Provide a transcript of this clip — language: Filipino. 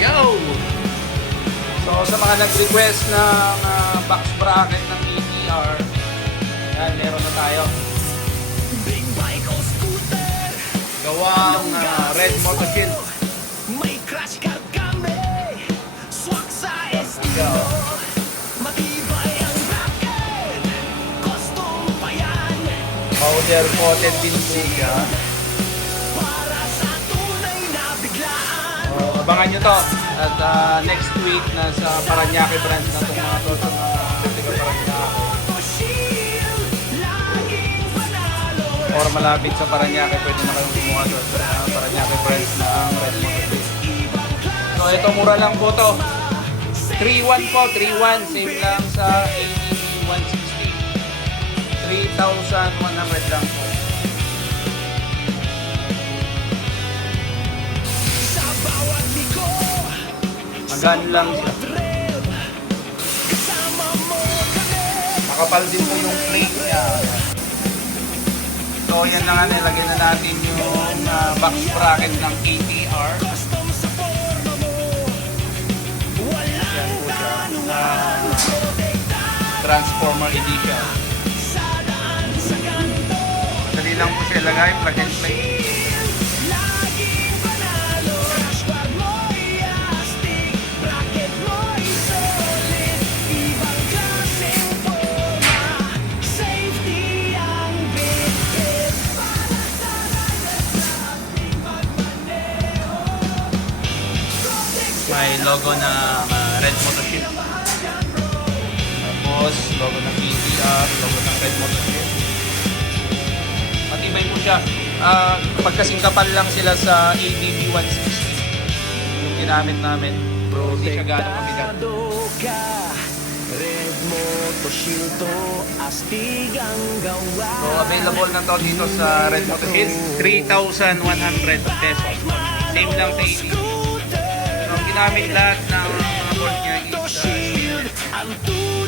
Yo! So sa mga nag-request ng box bracket ng ETR, yan, meron na tayo. Gawang red motorcycle. May crash car kami, swak sa estilo. Matibay ang bracket, custom pa yan. Powder coated din po siya. Para sa tunay na biglaan. So, abangan nyo to. At next week, nasa Paranaque branch na itong mga to sa mga Tiga Paranaque. Shield, laging panalo. Or malapit sa Paranaque, pwede na kayong kumuha doon sa Paranaque branch ng red motorcycle. So ito, mura lang po to. 3.1 po, 3.1. Same lang sa 160. 3,100 lang po. Sa bawat liko, Magaan lang siya. thrill. Kasama mo kami. Makapal din po yung plate niya. So yan na nga, nilagyan na natin yung box bracket ng KTR. Custom sa forma mo. Walang Yan po siya. protekta. Transformer Edition. Sa daan sa ganto. Dali lang po siya ilagay, plug and play. Laging panalo. Dashboard mo'y astig. Bracket mo'y solid. Ibang klaseng forma. Safety ang bitbit. Para sa lasting pagmaneho. May logo ng red motorcycle. Tapos logo ng KTR, logo ng red motorcycle. Matibay po siya. Pagkasingkapal lang sila sa ADB 160 yung ginamit namin. Bro, hindi siya gano'ng mabigat. Protektado ka. Red Motorcycle to. Astig ang gawa. So available na to dito sa red motorcycle. 3,100 pesos. Same lang sa ADB. So ang ginamit lahat ng mga bolt niya is Shield ang tunay